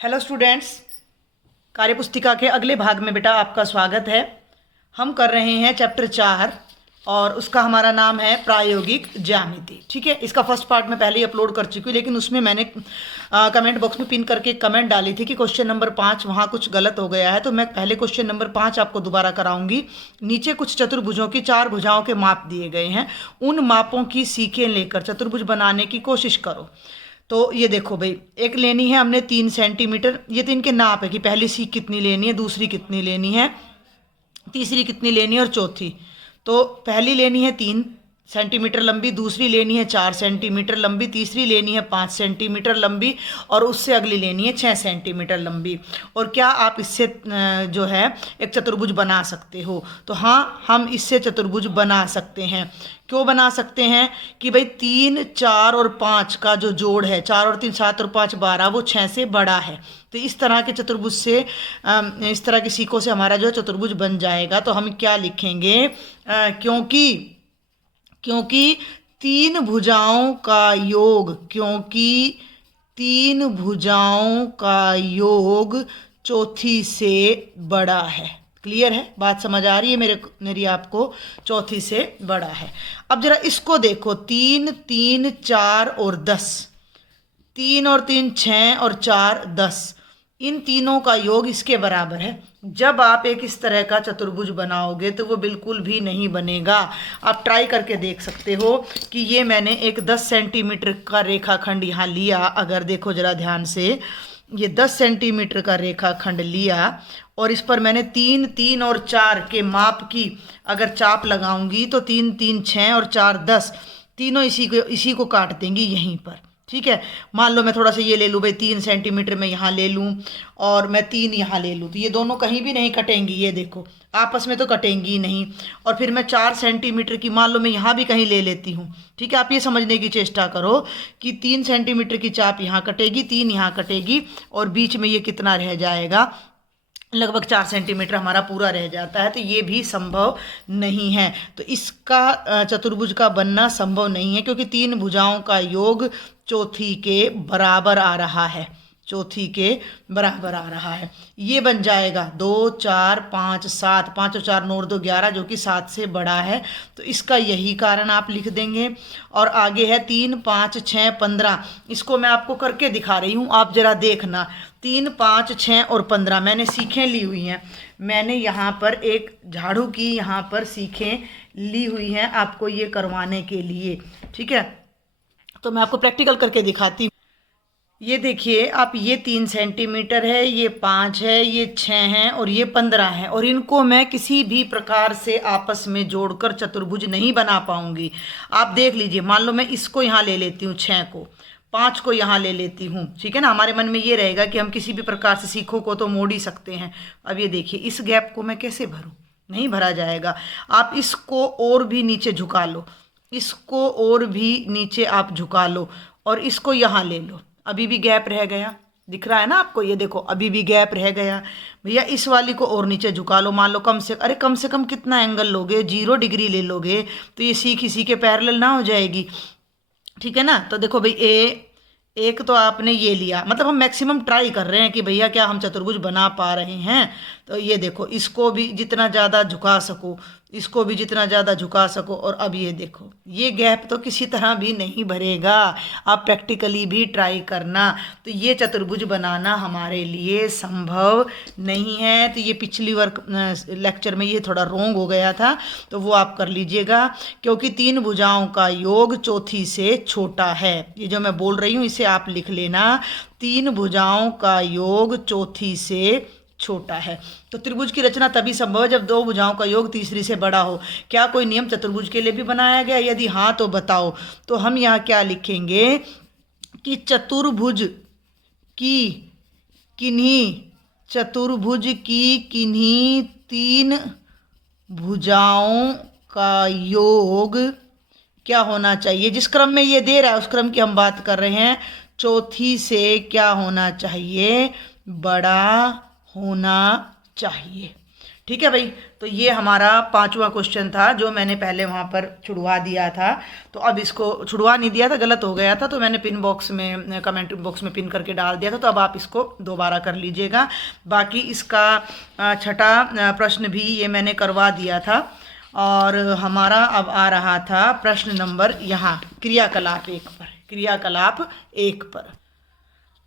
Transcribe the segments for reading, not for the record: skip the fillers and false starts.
Hello students, कार्यपुस्तिका के अगले भाग में बेटा आपका स्वागत है। हम कर रहे हैं चैप्टर 4 और उसका हमारा नाम है प्रायोगिक ज्यामिति। ठीक है, इसका फर्स्ट पार्ट मैं पहले ही अपलोड कर चुकी हूँ, लेकिन उसमें मैंने कमेंट बॉक्स में पिन करके कमेंट डाली थी कि क्वेश्चन नंबर 5 वहाँ कुछ गलत हो गया है, तो मैं पहले क्वेश्चन नंबर 5 आपको दोबारा कराऊंगी। नीचे कुछ चतुर्भुजों की 4 भुजाओं के माप दिए गए हैं, उन मापों की सीखें लेकर चतुर्भुज बनाने की कोशिश करो। तो ये देखो भाई, एक लेनी है हमने 3 सेंटीमीटर, ये तो इनके नाप है कि पहली सीख कितनी लेनी है, दूसरी कितनी लेनी है, तीसरी कितनी लेनी है और चौथी। तो पहली लेनी है 3 सेंटीमीटर लंबी, दूसरी लेनी है 4 सेंटीमीटर लंबी, तीसरी लेनी है 5 सेंटीमीटर लंबी और उससे अगली लेनी है 6 सेंटीमीटर लंबी। और क्या आप इससे जो है एक चतुर्भुज बना सकते हो? तो हाँ, हम इससे चतुर्भुज बना सकते हैं। क्यों बना सकते हैं? कि भाई 3, 4 और 5 का जो जोड़ है, 4 और 3 7 और 5 12, वो 6 से बड़ा है। तो इस तरह के चतुर्भुज से इस तरह की सीखों से हमारा जो चतुर्भुज बन जाएगा। तो हम क्या लिखेंगे? क्योंकि 3 भुजाओं का योग, क्योंकि 3 भुजाओं का योग चौथी से बड़ा है। क्लियर है? बात समझ आ रही है मेरी आपको? चौथी से बड़ा है। अब जरा इसको देखो, 3 3 4 और 10, 3 और 3 6 और 4 10, इन तीनों का योग इसके बराबर है। जब आप एक इस तरह का चतुर्भुज बनाओगे तो वो बिल्कुल भी नहीं बनेगा। आप ट्राई करके देख सकते हो कि ये मैंने एक 10 सेंटीमीटर का रेखाखंड यहाँ लिया। अगर देखो जरा ध्यान से, ये 10 सेंटीमीटर का रेखाखंड लिया और इस पर मैंने 3 3 और 4 के माप की अगर चाप लगाऊंगी तो 3 3 6 और 4 10, तीनों इसी को काट देंगी यहीं पर। ठीक है, मान लो मैं थोड़ा सा ये ले लूँ भाई, 3 सेंटीमीटर मैं यहाँ ले लूँ और मैं 3 यहाँ ले लूँ, तो ये दोनों कहीं भी नहीं कटेंगी। ये देखो, आपस में तो कटेंगी ही नहीं। और फिर मैं 4 सेंटीमीटर की मान लो मैं यहाँ भी कहीं ले लेती हूँ। ठीक है, आप ये समझने की चेष्टा करो कि 3 सेंटीमीटर की चाप यहाँ कटेगी, 3 यहाँ कटेगी और बीच में ये कितना रह जाएगा? लगभग 4 सेंटीमीटर हमारा पूरा रह जाता है। तो ये भी संभव नहीं है। तो इसका चतुर्भुज का बनना संभव नहीं है, क्योंकि 3 भुजाओं का योग चौथी के बराबर आ रहा है, चौथी के बराबर आ रहा है। ये बन जाएगा 2 4 5 7, 5 और 4 9 और 2 11, जो कि 7 से बड़ा है। तो इसका यही कारण आप लिख देंगे। और आगे है 3 5 6 15, इसको मैं आपको करके दिखा रही हूँ, आप जरा देखना। 3 5 6 और 15 मैंने सीखें ली हुई हैं। मैंने यहाँ पर एक झाड़ू की यहाँ पर सीखें ली हुई हैं आपको ये करवाने के लिए। ठीक है, तो मैं आपको प्रैक्टिकल करके दिखाती हूँ। ये देखिए आप, ये 3 सेंटीमीटर है, ये 5 है, ये 6 है और ये 15 है, और इनको मैं किसी भी प्रकार से आपस में जोड़कर चतुर्भुज नहीं बना पाऊंगी। आप देख लीजिए, मान लो मैं इसको यहाँ ले लेती हूँ, 6 को, 5 को यहाँ ले लेती हूँ। ठीक है ना, हमारे मन में ये रहेगा कि हम किसी भी प्रकार से सीखों को तो मोड़ ही सकते हैं। अब ये देखिए, इस गैप को मैं कैसे भरूँ? नहीं भरा जाएगा। आप इसको और भी नीचे झुका लो, इसको और भी नीचे आप झुका लो और इसको यहाँ ले लो, अभी भी गैप रह गया। दिख रहा है ना आपको? ये देखो, अभी भी गैप रह गया। भैया इस वाली को और नीचे झुका लो, मान लो कम से कम कितना एंगल लोगे? 0 डिग्री ले लोगे तो ये सीख इसी के पैरेलल ना हो जाएगी। ठीक है ना? तो देखो भाई, एक तो आपने ये लिया, मतलब हम मैक्सिमम ट्राई कर रहे हैं कि भैया क्या हम चतुर्भुज बना पा रहे हैं। तो ये देखो, इसको भी जितना ज़्यादा झुका सको, इसको भी जितना ज़्यादा झुका सको, और अब ये देखो, ये गैप तो किसी तरह भी नहीं भरेगा। आप प्रैक्टिकली भी ट्राई करना। तो ये चतुर्भुज बनाना हमारे लिए संभव नहीं है। तो ये पिछली लेक्चर में ये थोड़ा रोंग हो गया था, तो वो आप कर लीजिएगा। क्योंकि 3 भुजाओं का योग चौथी से छोटा है, ये जो मैं बोल रही हूँ इसे आप लिख लेना। 3 भुजाओं का योग चौथी से छोटा है। तो त्रिभुज की रचना तभी संभव है जब 2 भुजाओं का योग तीसरी से बड़ा हो। क्या कोई नियम चतुर्भुज के लिए भी बनाया गया? यदि हाँ तो बताओ। तो हम यहाँ क्या लिखेंगे कि चतुर्भुज की किन्हीं 3 भुजाओं का योग क्या होना चाहिए? जिस क्रम में ये दे रहा है उस क्रम की हम बात कर रहे हैं। चौथी से क्या होना चाहिए? बड़ा होना चाहिए। ठीक है भाई। तो ये हमारा 5वां क्वेश्चन था जो मैंने पहले वहाँ पर छुड़वा दिया था। तो अब इसको छुड़वा नहीं दिया था, गलत हो गया था, तो मैंने पिन बॉक्स में कमेंट बॉक्स में पिन करके डाल दिया था। तो अब आप इसको दोबारा कर लीजिएगा। बाकी इसका 6ठा प्रश्न भी ये मैंने करवा दिया था। और हमारा अब आ रहा था प्रश्न नंबर यहाँ क्रियाकलाप 1 पर। क्रियाकलाप 1 पर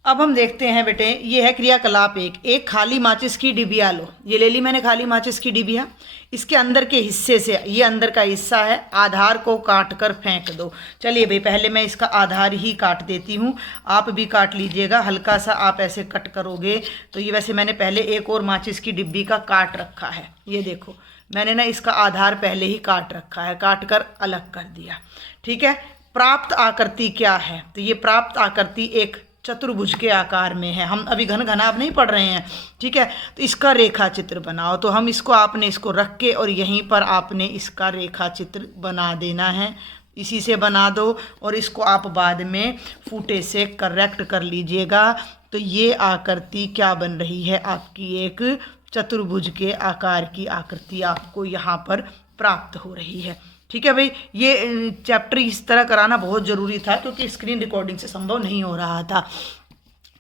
अब हम देखते हैं बेटे, ये है क्रियाकलाप 1। एक खाली माचिस की डिबिया लो। ये ले ली मैंने खाली माचिस की डिबिया। इसके अंदर के हिस्से से, ये अंदर का हिस्सा है, आधार को काट कर फेंक दो। चलिए भाई, पहले मैं इसका आधार ही काट देती हूँ, आप भी काट लीजिएगा। हल्का सा आप ऐसे कट करोगे तो ये, वैसे मैंने पहले एक और माचिस की डिब्बी का काट रखा है। ये देखो, मैंने ना इसका आधार पहले ही काट रखा है, काट कर अलग कर दिया। ठीक है। प्राप्त आकृति क्या है? तो ये प्राप्त आकृति एक चतुर्भुज के आकार में है। हम अभी घन घनाभ नहीं पढ़ रहे हैं, ठीक है। तो इसका रेखा चित्र बनाओ। तो हम इसको, आपने इसको रख के और यहीं पर आपने इसका रेखा चित्र बना देना है। इसी से बना दो और इसको आप बाद में फूटे से करेक्ट कर लीजिएगा। तो ये आकृति क्या बन रही है आपकी? एक चतुर्भुज के आकार की आकृति आपको यहाँ पर प्राप्त हो रही है। ठीक है भाई, ये चैप्टर इस तरह कराना बहुत ज़रूरी था क्योंकि स्क्रीन रिकॉर्डिंग से संभव नहीं हो रहा था।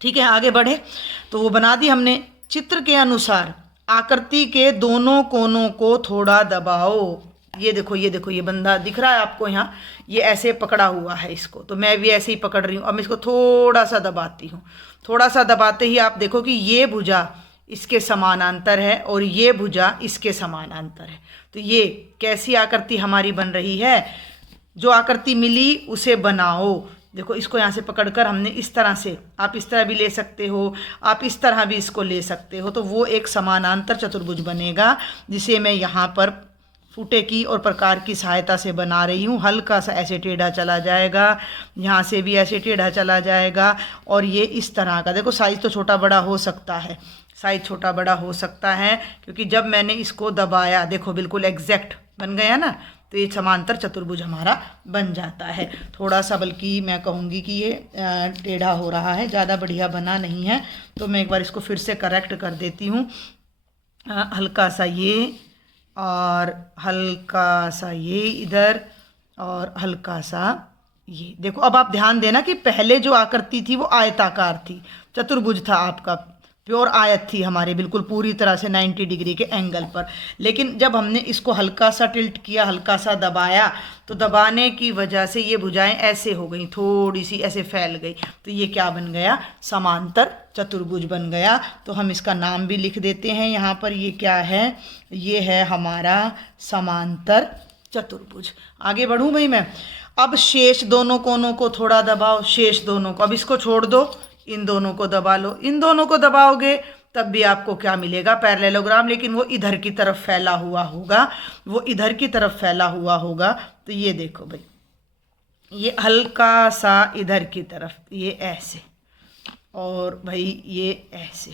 ठीक है, आगे बढ़े। तो वो बना दी हमने। चित्र के अनुसार आकृति के दोनों कोनों को थोड़ा दबाओ। ये देखो, ये देखो, ये बंदा दिख रहा है आपको यहाँ, ये ऐसे पकड़ा हुआ है इसको। तो मैं भी ऐसे ही पकड़ रही हूँ। अब मैं इसको थोड़ा सा दबाती हूँ। थोड़ा सा दबाते ही आप देखो कि ये भुजा इसके समानांतर है और ये भुजा इसके समानांतर है। तो ये कैसी आकृति हमारी बन रही है? जो आकृति मिली उसे बनाओ। देखो, इसको यहाँ से पकड़कर हमने इस तरह से, आप इस तरह भी ले सकते हो, आप इस तरह भी इसको ले सकते हो। तो वो एक समानांतर चतुर्भुज बनेगा जिसे मैं यहाँ पर फूटे की और प्रकार की सहायता से बना रही हूँ। हल्का सा ऐसे टेढ़ा चला जाएगा, यहाँ से भी ऐसे टेढ़ा चला जाएगा और ये इस तरह का। देखो, साइज़ तो छोटा बड़ा हो सकता है, साइज़ छोटा बड़ा हो सकता है क्योंकि जब मैंने इसको दबाया, देखो बिल्कुल एग्जैक्ट बन गया ना। तो ये समांतर चतुर्भुज हमारा बन जाता है। थोड़ा सा, बल्कि मैं कहूँगी कि ये टेढ़ा हो रहा है, ज़्यादा बढ़िया बना नहीं है। तो मैं एक बार इसको फिर से करेक्ट कर देती हूँ। हल्का सा ये और हल्का सा ये इधर और हल्का सा ये। देखो, अब आप ध्यान देना कि पहले जो आकृति थी वो आयताकार थी, चतुर्भुज था आपका, प्योर आयत थी हमारी, बिल्कुल पूरी तरह से 90 डिग्री के एंगल पर। लेकिन जब हमने इसको हल्का सा टिल्ट किया, हल्का सा दबाया, तो दबाने की वजह से ये भुजाएं ऐसे हो गई, थोड़ी सी ऐसे फैल गई। तो ये क्या बन गया? समांतर चतुर्भुज बन गया। तो हम इसका नाम भी लिख देते हैं यहाँ पर। ये क्या है? ये है हमारा समांतर चतुर्भुज। आगे बढ़ूँ भाई मैं। अब शेष दोनों कोनों को थोड़ा दबाओ, शेष दोनों को। अब इसको छोड़ दो, इन दोनों को दबा लो। इन दोनों को दबाओगे तब भी आपको क्या मिलेगा? पैरेललोग्राम, लेकिन वो इधर की तरफ फैला हुआ होगा, वो इधर की तरफ फैला हुआ होगा। तो ये देखो भाई, ये हल्का सा इधर की तरफ, ये ऐसे, और भाई ये ऐसे,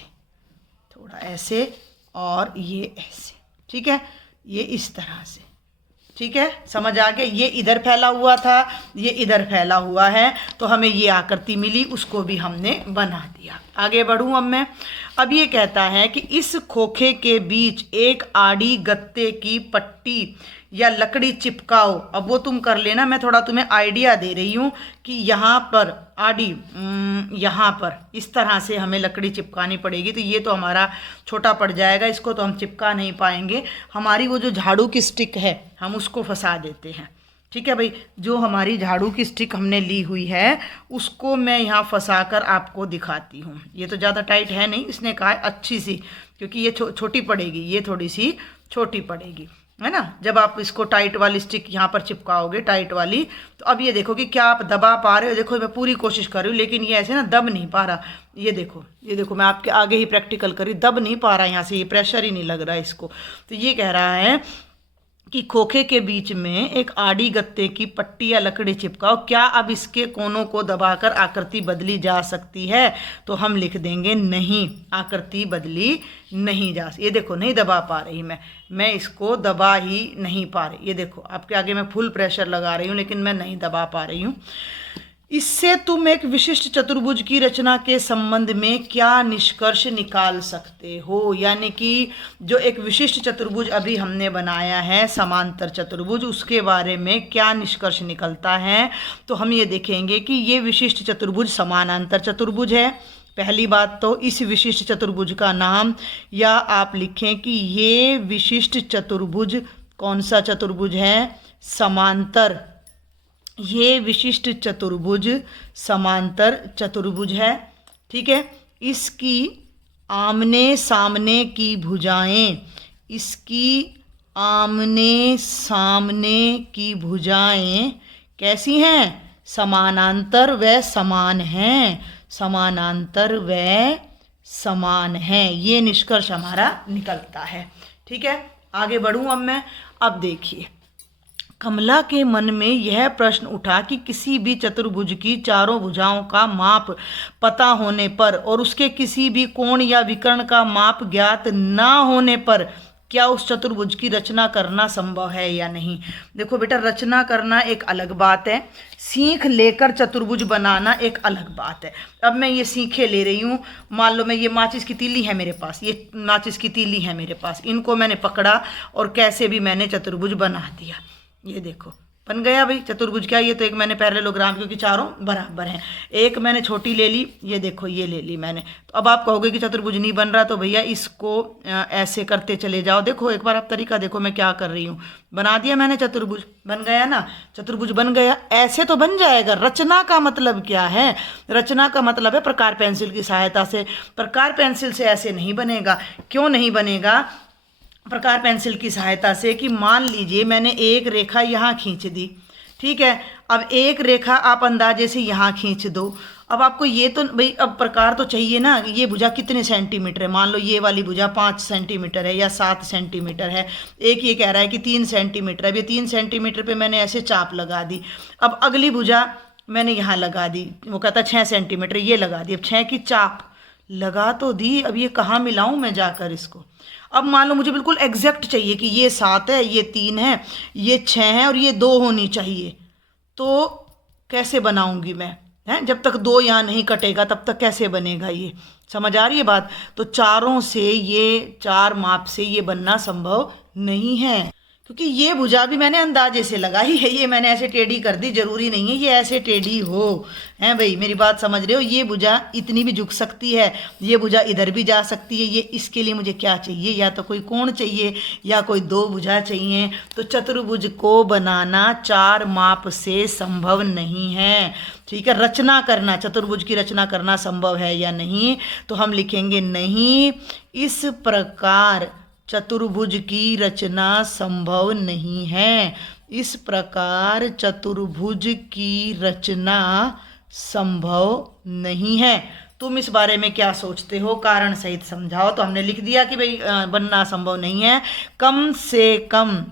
थोड़ा ऐसे, और ये ऐसे। ठीक है, ये इस तरह से। ठीक है, समझ आ गया? ये इधर फैला हुआ था, ये इधर फैला हुआ है, तो हमें ये आकृति मिली, उसको भी हमने बना दिया। आगे बढ़ूँ अब मैं। अब ये कहता है कि इस खोखे के बीच एक आड़ी गत्ते की पट्टी या लकड़ी चिपकाओ। अब वो तुम कर लेना, मैं थोड़ा तुम्हें आइडिया दे रही हूँ कि यहाँ पर आड़ी, यहाँ पर इस तरह से हमें लकड़ी चिपकानी पड़ेगी। तो ये तो हमारा छोटा पड़ जाएगा, इसको तो हम चिपका नहीं पाएंगे। हमारी वो जो झाड़ू की स्टिक है, हम उसको फंसा देते हैं। ठीक है भाई, जो हमारी झाड़ू की स्टिक हमने ली हुई है उसको मैं यहाँ फंसा कर आपको दिखाती हूँ। ये तो ज़्यादा टाइट है नहीं, इसने कहा है अच्छी सी, क्योंकि ये छोटी पड़ेगी, ये थोड़ी सी छोटी पड़ेगी, है ना। जब आप इसको टाइट वाली स्टिक यहाँ पर चिपकाओगे, टाइट वाली, तो अब ये देखो कि क्या आप दबा पा रहे हो। देखो, मैं पूरी कोशिश कर रही हूँ लेकिन ये ऐसे ना दब नहीं पा रहा। ये देखो, ये देखो, मैं आपके आगे ही प्रैक्टिकल करी, दब नहीं पा रहा यहाँ से, ये प्रेशर ही नहीं लग रहा है इसको। तो ये कह रहा है कि खोखे के बीच में एक आड़ी गत्ते की पट्टी या लकड़ी चिपकाओ। क्या अब इसके कोनों को दबाकर आकृति बदली जा सकती है? तो हम लिख देंगे नहीं, आकृति बदली नहीं जा सकती। ये देखो, नहीं दबा पा रही मैं इसको दबा ही नहीं पा रही। ये देखो, आपके आगे मैं फुल प्रेशर लगा रही हूँ लेकिन मैं नहीं दबा पा रही हूँ। इससे तुम एक विशिष्ट चतुर्भुज की रचना के संबंध में क्या निष्कर्ष निकाल सकते हो। यानी कि जो एक विशिष्ट चतुर्भुज अभी हमने बनाया है समांतर चतुर्भुज, उसके बारे में क्या निष्कर्ष निकलता है। तो हम ये देखेंगे कि ये विशिष्ट चतुर्भुज समानांतर चतुर्भुज है। पहली बात तो इस विशिष्ट चतुर्भुज का नाम, या आप लिखें कि ये विशिष्ट चतुर्भुज कौन सा चतुर्भुज है, समांतर। ये विशिष्ट चतुर्भुज समांतर चतुर्भुज है, ठीक है। इसकी आमने सामने की भुजाएं, इसकी आमने सामने की भुजाएं कैसी हैं, समानांतर व समान हैं, समानांतर व समान हैं। ये निष्कर्ष हमारा निकलता है, ठीक है। आगे बढ़ूं अब मैं। अब देखिए, कमला के मन में यह प्रश्न उठा कि किसी भी चतुर्भुज की चारों भुजाओं का माप पता होने पर और उसके किसी भी कोण या विकर्ण का माप ज्ञात ना होने पर क्या उस चतुर्भुज की रचना करना संभव है या नहीं। देखो बेटा, रचना करना एक अलग बात है, सीख लेकर चतुर्भुज बनाना एक अलग बात है। अब मैं ये सीखे ले रही हूँ, मान लो मैं ये माचिस की तीली है मेरे पास, ये माचिस की तीली है मेरे पास, इनको मैंने पकड़ा और कैसे भी मैंने चतुर्भुज बना दिया। ये देखो बन गया भाई चतुर्भुज। क्या, ये तो एक मैंने पैरेललोग्राम, क्योंकि चारों बराबर हैं। एक मैंने छोटी ले ली, ये देखो ये ले ली मैंने। तो अब आप कहोगे कि चतुर्भुज नहीं बन रहा, तो भैया इसको ऐसे करते चले जाओ। देखो एक बार आप तरीका देखो मैं क्या कर रही हूँ, बना दिया मैंने चतुर्भुज, बन गया ना, चतुर्भुज बन गया। ऐसे तो बन जाएगा। रचना का मतलब क्या है, रचना का मतलब है प्रकार पेंसिल की सहायता से। प्रकार पेंसिल से ऐसे नहीं बनेगा। क्यों नहीं बनेगा प्रकार पेंसिल की सहायता से, कि मान लीजिए मैंने एक रेखा यहाँ खींच दी, ठीक है। अब एक रेखा आप अंदाजे से यहाँ खींच दो। अब आपको ये तो भाई अब प्रकार तो चाहिए ना, ये भुजा कितने सेंटीमीटर है। मान लो ये वाली भुजा 5 सेंटीमीटर है या 7 सेंटीमीटर है, एक ये कह रहा है कि 3 सेंटीमीटर है। अब ये 3 सेंटीमीटर पे मैंने ऐसे चाप लगा दी। अब अगली भुजा मैंने यहाँ लगा दी, वो कहता 6 सेंटीमीटर, ये लगा दी। अब 6 की चाप लगा तो दी, अब ये कहाँ मिलाऊँ मैं जाकर इसको। अब मान लो मुझे बिल्कुल एग्जैक्ट चाहिए कि ये 7 है, ये 3 है, ये 6 है और ये 2 होनी चाहिए। तो कैसे बनाऊंगी मैं, हैं? जब तक 2 यहाँ नहीं कटेगा तब तक कैसे बनेगा ये, समझ आ रही है बात। तो चारों से, ये 4 माप से ये बनना संभव नहीं है, क्योंकि ये भुजा भी मैंने अंदाजे से लगाई है। ये मैंने ऐसे टेढ़ी कर दी, जरूरी नहीं है ये ऐसे टेढ़ी हो, हैं भाई, मेरी बात समझ रहे हो। ये भुजा इतनी भी झुक सकती है, ये भुजा इधर भी जा सकती है। ये इसके लिए मुझे क्या चाहिए, या तो कोई कोण चाहिए या कोई 2 भुजा चाहिए। तो चतुर्भुज को बनाना 4 माप से संभव नहीं है, ठीक है। रचना करना, चतुर्भुज की रचना करना संभव है या नहीं, तो हम लिखेंगे नहीं, इस प्रकार चतुर्भुज की रचना संभव नहीं है। इस प्रकार चतुर्भुज की रचना संभव नहीं है। तुम इस बारे में क्या सोचते हो, कारण सहित समझाओ। तो हमने लिख दिया कि भाई बनना संभव नहीं है। कम से कम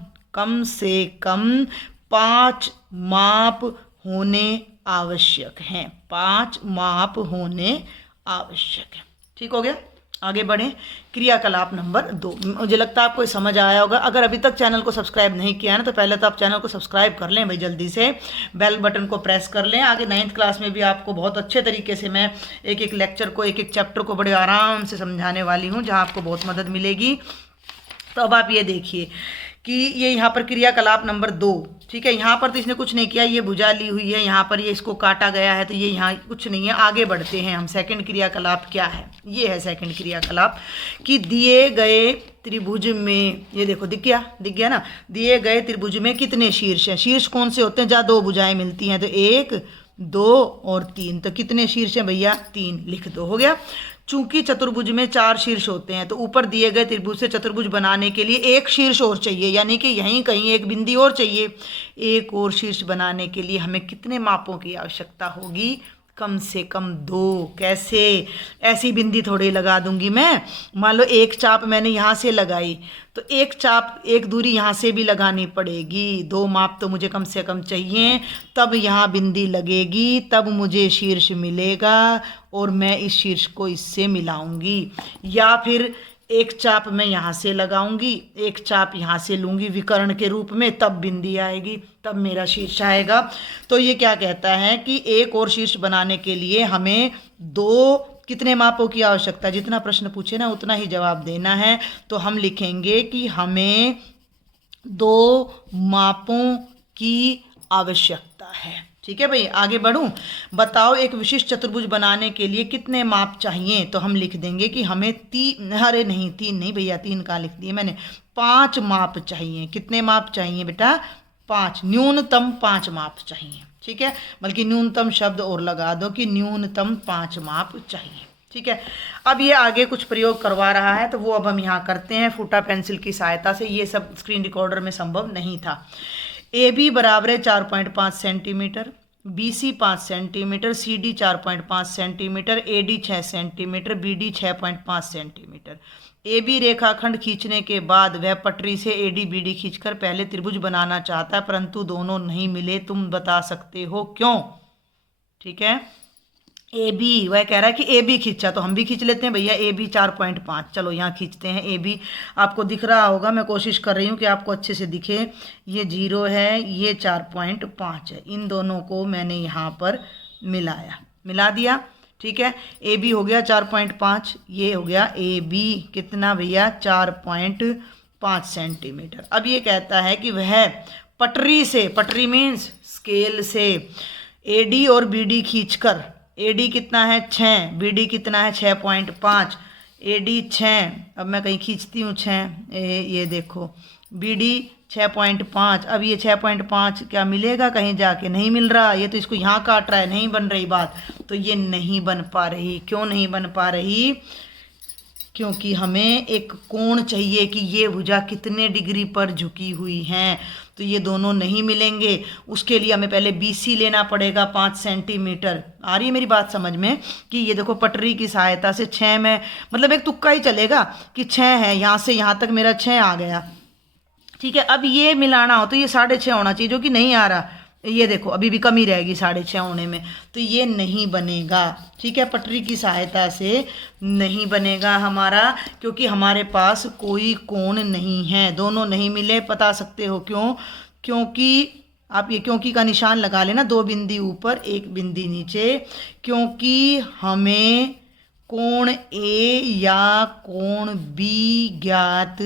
5 माप होने आवश्यक हैं, 5 माप होने आवश्यक है, ठीक हो गया। आगे बढ़ें, क्रियाकलाप नंबर 2। मुझे लगता है आपको समझ आया होगा। अगर अभी तक चैनल को सब्सक्राइब नहीं किया है ना, तो पहले तो आप चैनल को सब्सक्राइब कर लें भाई, जल्दी से बेल बटन को प्रेस कर लें। आगे 9th क्लास में भी आपको बहुत अच्छे तरीके से मैं एक एक लेक्चर को, एक एक चैप्टर को बड़े आराम से समझाने वाली हूँ, जहाँ आपको बहुत मदद मिलेगी। तो अब आप ये देखिए कि ये यहाँ पर क्रियाकलाप नंबर 2, ठीक है। यहाँ पर तो इसने कुछ नहीं किया, ये भुजा ली हुई है, यहाँ पर ये इसको काटा गया है, तो ये यहाँ कुछ नहीं है। आगे बढ़ते हैं हम। सेकंड क्रियाकलाप क्या है, ये है सेकंड क्रियाकलाप कि दिए गए त्रिभुज में, ये देखो दिख गया ना, दिए गए त्रिभुज में कितने शीर्ष हैं। शीर्ष कौन से होते हैं, जहाँ 2 भुजाएं मिलती हैं, तो 1, 2 और 3। तो कितने शीर्ष हैं भैया, 3, लिख दो, हो गया। चूंकि चतुर्भुज में 4 शीर्ष होते हैं, तो ऊपर दिए गए त्रिभुज से चतुर्भुज बनाने के लिए 1 शीर्ष और चाहिए, यानी कि यहीं कहीं एक बिंदी और चाहिए। 1 और शीर्ष बनाने के लिए हमें कितने मापों की आवश्यकता होगी, कम से कम 2। कैसे, ऐसी बिंदी थोड़ी लगा दूंगी मैं। मान लो एक चाप मैंने यहाँ से लगाई, तो एक चाप, एक दूरी यहाँ से भी लगानी पड़ेगी। 2 माप तो मुझे कम से कम चाहिए, तब यहाँ बिंदी लगेगी, तब मुझे शीर्ष मिलेगा और मैं इस शीर्ष को इससे मिलाऊंगी। या फिर एक चाप मैं यहाँ से लगाऊंगी, एक चाप यहाँ से लूंगी विकर्ण के रूप में, तब बिंदी आएगी, तब मेरा शीर्ष आएगा। तो ये क्या कहता है कि एक और शीर्ष बनाने के लिए हमें दो कितने मापों की आवश्यकता है, जितना प्रश्न पूछे ना उतना ही जवाब देना है। तो हम लिखेंगे कि हमें 2 मापों की आवश्यकता है। ठीक है भाई, आगे बढ़ूं। बताओ एक विशिष्ट चतुर्भुज बनाने के लिए कितने माप चाहिए, तो हम लिख देंगे कि हमें 3 नहीं भैया, 3 कहाँ लिख दिए मैंने, 5 माप चाहिए। कितने माप चाहिए बेटा, 5, न्यूनतम 5 माप चाहिए। ठीक है, बल्कि न्यूनतम शब्द और लगा दो कि न्यूनतम 5 माप चाहिए। ठीक है, अब ये आगे कुछ प्रयोग करवा रहा है तो वो अब हम यहाँ करते हैं फूटा पेंसिल की सहायता से। ये सब स्क्रीन रिकॉर्डर में संभव नहीं था। AB बराबर है 4.5 centimetre, BC 5 centimetre, CD 4.5 centimetre, AD 6 centimetre, BD 6.5 centimetre. AB रेखाखंड खींचने के बाद वह पटरी से AD BD खींचकर पहले त्रिभुज बनाना चाहता है, परंतु दोनों नहीं मिले। तुम बता सकते हो क्यों। ठीक है, AB वह कह रहा है कि AB खींचा, तो हम भी खींच लेते हैं भैया। AB 4.5, चलो यहाँ खींचते हैं। AB आपको दिख रहा होगा, मैं कोशिश कर रही हूँ कि आपको अच्छे से दिखे। ये 0 है, ये 4.5 है, इन दोनों को मैंने यहाँ पर मिला दिया। ठीक है, AB हो गया 4.5, ये हो गया AB कितना भैया 4.5 सेंटीमीटर। अब ये कहता है कि वह पटरी से, पटरी मीन्स स्केल से, AD और BD खींचकर, AD कितना है 6, BD कितना है 6.5, AD 6, अब मैं कहीं खींचती हूँ 6, ये देखो BD 6.5। अब ये 6.5 क्या मिलेगा कहीं जाके, नहीं मिल रहा, ये तो इसको यहाँ काट रहा है, नहीं बन रही बात। तो ये नहीं बन पा रही। क्यों नहीं बन पा रही, क्योंकि हमें एक कोण चाहिए कि ये भुजा कितने डिग्री पर झुकी हुई हैं, तो ये दोनों नहीं मिलेंगे। उसके लिए हमें पहले BC लेना पड़ेगा 5 सेंटीमीटर। आ रही है मेरी बात समझ में, कि ये देखो पटरी की सहायता से 6 में, मतलब एक तुक्का ही चलेगा कि 6 है, यहाँ से यहाँ तक मेरा 6 आ गया। ठीक है, अब ये मिलाना हो तो ये 6.5 होना चाहिए, जो कि नहीं आ रहा। ये देखो अभी भी कमी रहेगी 6.5 होने में, तो ये नहीं बनेगा। ठीक है, पटरी की सहायता से नहीं बनेगा हमारा, क्योंकि हमारे पास कोई कोण नहीं है। दोनों नहीं मिले, बता सकते हो क्यों, क्योंकि आप ये क्योंकि का निशान लगा लेना, 2 बिंदी ऊपर 1 बिंदी नीचे, क्योंकि हमें कोण A या कोण B ज्ञात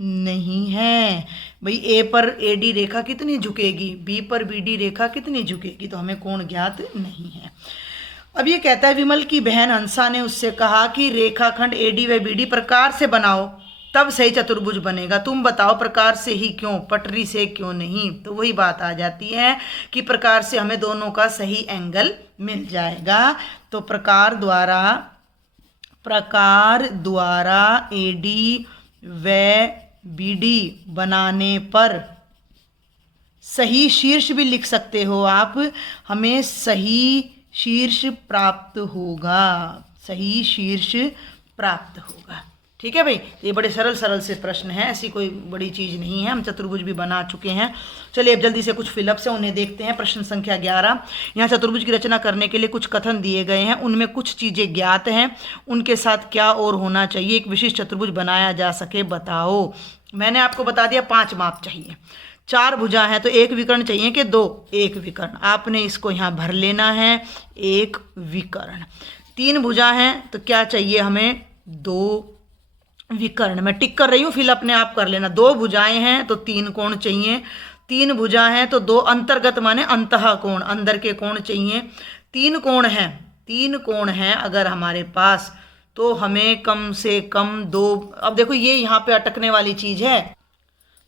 नहीं है। भाई A पर AD रेखा कितनी झुकेगी, B पर BD रेखा कितनी झुकेगी, तो हमें कोण ज्ञात नहीं है। अब ये कहता है विमल की बहन हंसा ने उससे कहा कि रेखाखंड AD व BD प्रकार से बनाओ, तब सही चतुर्भुज बनेगा। तुम बताओ प्रकार से ही क्यों, पटरी से क्यों नहीं। तो वही बात आ जाती है कि प्रकार से हमें दोनों का सही एंगल मिल जाएगा। तो प्रकार द्वारा AD व BD बनाने पर सही शीर्ष भी लिख सकते हो आप, हमें सही शीर्ष प्राप्त होगा, सही शीर्ष प्राप्त होगा। ठीक है भाई, ये बड़े सरल से प्रश्न हैं, ऐसी कोई बड़ी चीज़ नहीं है। हम चतुर्भुज भी बना चुके हैं। चलिए अब जल्दी से कुछ फिलअप्स हैं, उन्हें देखते हैं। प्रश्न संख्या 11, यहाँ चतुर्भुज की रचना करने के लिए कुछ कथन दिए गए हैं, उनमें कुछ चीज़ें ज्ञात हैं, उनके साथ क्या और होना चाहिए एक विशिष्ट चतुर्भुज बनाया जा सके, बताओ। मैंने आपको बता दिया 5 माप चाहिए, 4 भुजा है तो 1 विकर्ण चाहिए कि 2, 1 विकर्ण। आपने इसको यहाँ भर लेना है, 1 विकर्ण। 3 भुजा है तो क्या चाहिए हमें, 2 विकर्ण। मैं टिक कर रही हूँ, फिल अपने आप कर लेना। 2 भुजाएं हैं तो 3 कोण चाहिए, 3 भुजा हैं तो 2 अंतर्गत माने अंतः कोण, अंदर के कोण चाहिए। 3 कोण हैं अगर हमारे पास, तो हमें कम से कम 2। अब देखो ये यहाँ पे अटकने वाली चीज़ है,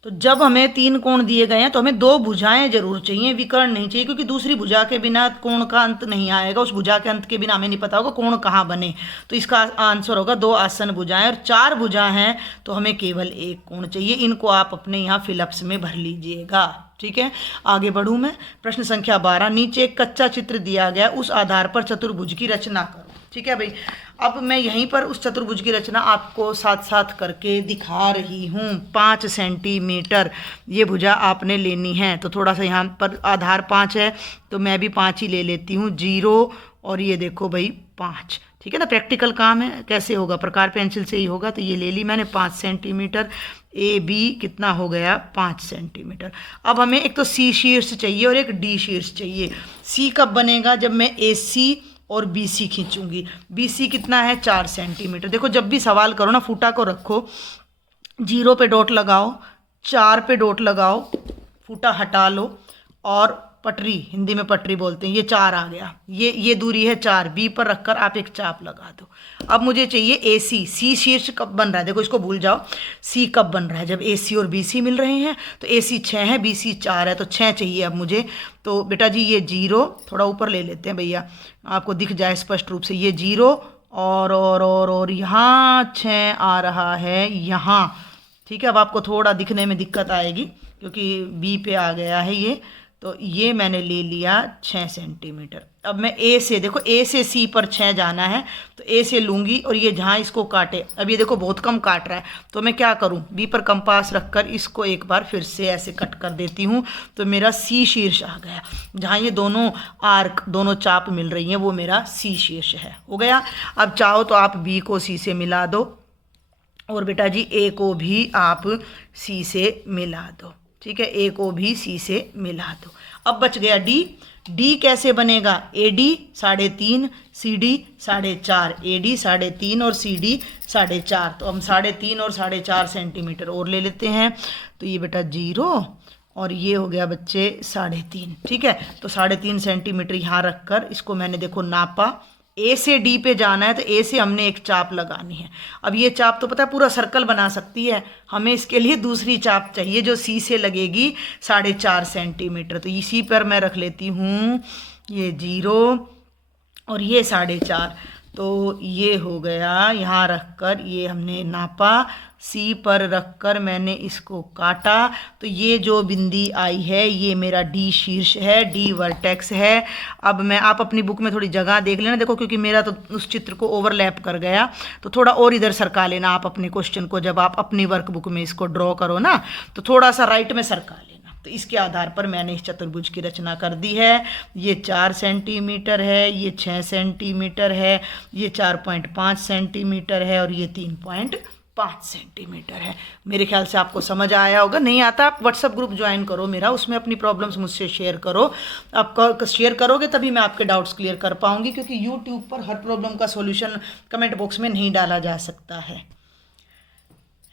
तो जब हमें 3 कोण दिए गए हैं तो हमें 2 भुजाएं जरूर चाहिए, विकर्ण नहीं चाहिए, क्योंकि दूसरी भुजा के बिना कोण का अंत नहीं आएगा। उस भुजा के अंत के बिना हमें नहीं पता होगा कोण कहाँ बने, तो इसका आंसर होगा 2 आसन भुजाएं। और 4 भुजा हैं तो हमें केवल 1 कोण चाहिए। इनको आप अपने यहाँ फिलअप्स में भर लीजिएगा। ठीक है, आगे बढ़ूँ मैं। प्रश्न संख्या 12, नीचे एक कच्चा चित्र दिया गया, उस आधार पर चतुर्भुज की रचना करो। ठीक है भाई, अब मैं यहीं पर उस चतुर्भुज की रचना आपको साथ साथ करके दिखा रही हूँ। 5 सेंटीमीटर ये भुजा आपने लेनी है, तो थोड़ा सा यहाँ पर आधार 5 है तो मैं भी 5 ही ले लेती हूँ, 0 और ये देखो भाई 5। ठीक है ना, प्रैक्टिकल काम है, कैसे होगा, प्रकार पेंसिल से ही होगा। तो ये ले ली मैंने 5 सेंटीमीटर, ए बी कितना हो गया 5 सेंटीमीटर। अब हमें एक तो सी शीर्ष चाहिए और एक डी शीर्ष चाहिए। सी कब बनेगा, जब मैं ए सी और बी सी खींचूंगी। बी सी कितना है 4 सेंटीमीटर। देखो जब भी सवाल करो ना, फूटा को रखो, 0 पे डॉट लगाओ, 4 पे डॉट लगाओ, फूटा हटा लो और पटरी, हिंदी में पटरी बोलते हैं, ये 4 आ गया, ये दूरी है 4, बी पर रखकर आप एक चाप लगा दो। अब मुझे चाहिए ए सी। सी शीर्ष कब बन रहा है, देखो इसको भूल जाओ, सी कब बन रहा है, जब ए सी और बी सी मिल रहे हैं। तो ए सी 6 है, बी सी 4 है, तो 6 चाहिए अब मुझे। तो बेटा जी ये 0 थोड़ा ऊपर ले लेते हैं भैया, आपको दिख जाए स्पष्ट रूप से, ये 0 और यहाँ 6 आ रहा है यहाँ। ठीक है, अब आपको थोड़ा दिखने में दिक्कत आएगी क्योंकि बी पे आ गया है ये। तो ये मैंने ले लिया 6 सेंटीमीटर। अब मैं ए से, देखो ए से सी पर 6 जाना है, तो ए से लूँगी और ये जहाँ इसको काटे, अब ये देखो बहुत कम काट रहा है, तो मैं क्या करूँ, बी पर कंपास रखकर इसको एक बार फिर से ऐसे कट कर देती हूँ। तो मेरा सी शीर्ष आ गया, जहाँ ये दोनों आर्क, दोनों चाप मिल रही हैं, वो मेरा सी शीर्ष है, हो गया। अब चाहो तो आप बी को सी से मिला दो और बेटा जी ए को भी आप सी से मिला दो। ठीक है, ए को भी सी से मिला दो। अब बच गया डी। डी कैसे बनेगा, A D 3.5, C D 4.5, A D 3.5 और सी डी 4.5। तो हम 3.5 और 4.5 सेंटीमीटर और ले लेते हैं। तो ये बेटा 0 और ये हो गया बच्चे 3.5। ठीक है, तो 3.5 सेंटीमीटर यहाँ रखकर इसको मैंने देखो नापा। ए से डी पे जाना है, तो ए से हमने एक चाप लगानी है। अब ये चाप तो पता है पूरा सर्कल बना सकती है, हमें इसके लिए दूसरी चाप चाहिए जो सी से लगेगी 4.5 सेंटीमीटर। तो इसी पर मैं रख लेती हूँ ये 0 और ये 4.5। तो ये हो गया, यहाँ रखकर ये हमने नापा, सी पर रखकर मैंने इसको काटा। तो ये जो बिंदी आई है ये मेरा डी शीर्ष है, डी वर्टेक्स है। अब मैं, आप अपनी बुक में थोड़ी जगह देख लेना, देखो क्योंकि मेरा तो उस चित्र को ओवरलैप कर गया, तो थोड़ा और इधर सरका लेना आप अपने क्वेश्चन को, जब आप अपनी वर्कबुक में इसको ड्रॉ करो ना, तो थोड़ा सा राइट में सरका लेना। तो इसके आधार पर मैंने इस चतुर्भुज की रचना कर दी है। ये 4 सेंटीमीटर है, ये 6 सेंटीमीटर है, ये 4.5 सेंटीमीटर है और ये 3.5 सेंटीमीटर है। मेरे ख्याल से आपको समझ आया होगा। नहीं आता आप व्हाट्सएप ग्रुप ज्वाइन करो मेरा, उसमें अपनी प्रॉब्लम्स मुझसे शेयर करो। आप शेयर करोगे तभी मैं आपके डाउट्स क्लियर कर पाऊंगी, क्योंकि यूट्यूब पर हर प्रॉब्लम का सॉल्यूशन कमेंट बॉक्स में नहीं डाला जा सकता है।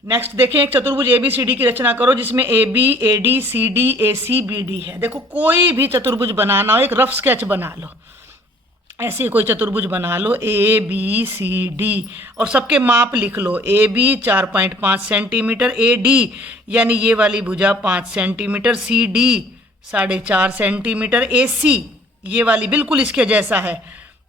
नेक्स्ट देखें, एक चतुर्भुज ABCD की रचना करो जिसमें AB, AD, CD, AC, BD है। देखो कोई भी चतुर्भुज बनाना हो, एक रफ स्केच बना लो, ऐसे कोई चतुर्भुज बना लो ABCD और सबके माप लिख लो। AB 4.5 सेंटीमीटर, AD यानी ये वाली भुजा 5 सेंटीमीटर, CD 4.5 सेंटीमीटर, AC ये वाली बिल्कुल इसके जैसा है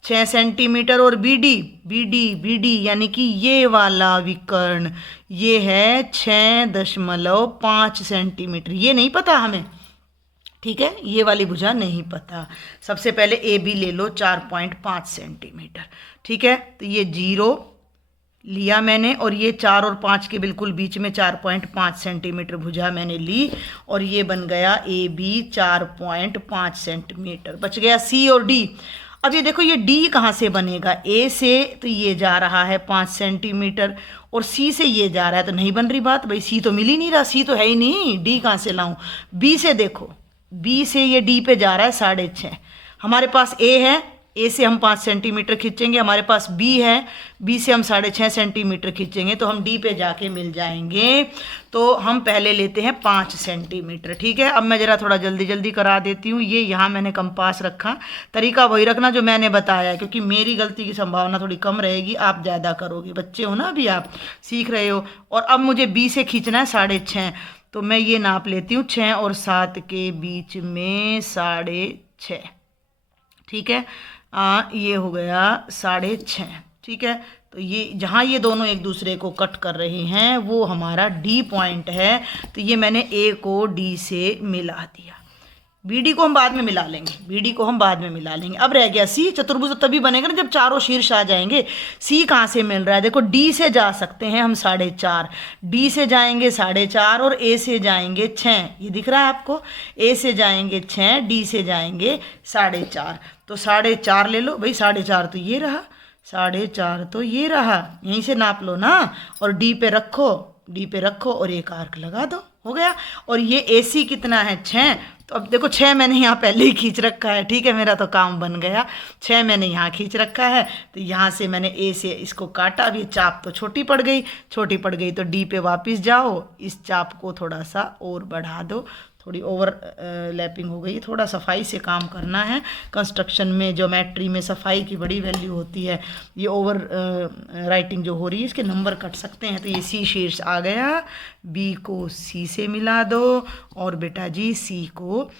6 सेंटीमीटर और BD यानी कि ये वाला विकर्ण ये है 6.5 सेंटीमीटर। ये नहीं पता हमें, ठीक है, ये वाली भुजा नहीं पता। सबसे पहले AB ले लो 4.5 सेंटीमीटर। ठीक है, तो ये 0 लिया मैंने और ये 4 और 5 के बिल्कुल बीच में 4.5 सेंटीमीटर भुजा मैंने ली और ये बन गया AB 4.5 सेंटीमीटर। बच गया C और D। अब ये देखो ये D कहाँ से बनेगा, A से तो ये जा रहा है 5 सेंटीमीटर और C से ये जा रहा है, तो नहीं बन रही बात भाई, C तो मिल ही नहीं रहा, C तो है ही नहीं, D कहाँ से लाऊं। B से देखो, B से ये D पे जा रहा है 6.5। हमारे पास A है, A से हम 5 सेंटीमीटर खींचेंगे, हमारे पास B है, B से हम 6.5 सेंटीमीटर खींचेंगे, तो हम D पे जाके मिल जाएंगे। तो हम पहले लेते हैं 5 सेंटीमीटर। ठीक है, अब मैं ज़रा थोड़ा जल्दी जल्दी करा देती हूँ। ये यहाँ मैंने कंपास रखा, तरीका वही रखना जो मैंने बताया, क्योंकि मेरी गलती की संभावना थोड़ी कम रहेगी, आप ज़्यादा करोगे, बच्चे हो ना अभी, आप सीख रहे हो। और अब मुझे B से खींचना है 6.5, तो मैं ये नाप लेती हूँ 6 और 7 के बीच में 6.5। ठीक है, ये हो गया 6.5। ठीक है, तो ये जहाँ ये दोनों एक दूसरे को कट कर रहे हैं वो हमारा D पॉइंट है। तो ये मैंने A को D से मिला दिया। BD को हम बाद में मिला लेंगे, BD को हम बाद में मिला लेंगे। अब रह गया C। चतुर्भुज तभी बनेगा ना जब चारों शीर्ष आ जाएंगे। C कहाँ से मिल रहा है, देखो D से जा सकते हैं हम 4.5, D से जाएंगे 4.5 और A से जाएंगे 6। ये दिख रहा है आपको, A से जाएंगे 6, D से जाएंगे 4.5। तो 4.5 ले लो भाई, 4.5 तो ये रहा, 4.5 तो ये रहा, यहीं से नाप लो ना, और डी पे रखो, डी पे रखो और एक आर्क लगा दो, हो गया। और ये AC कितना है 6, तो अब देखो 6 मैंने यहाँ पहले ही खींच रखा है, ठीक है, मेरा तो काम बन गया। 6 मैंने यहाँ खींच रखा है, तो यहाँ से मैंने A से इसको काटा। अब ये चाप तो छोटी पड़ गई, छोटी पड़ गई तो D पे वापस जाओ, इस चाप को थोड़ा सा और बढ़ा दो, थोड़ी ओवर लैपिंग हो गई, थोड़ा सफाई से काम करना है। कंस्ट्रक्शन में ज्योमेट्री में सफाई की बड़ी वैल्यू होती है। ये ओवर राइटिंग जो हो रही है इसके नंबर कट सकते हैं। तो ये C शीर्ष आ गया, B को C से मिला दो और बेटा जी C को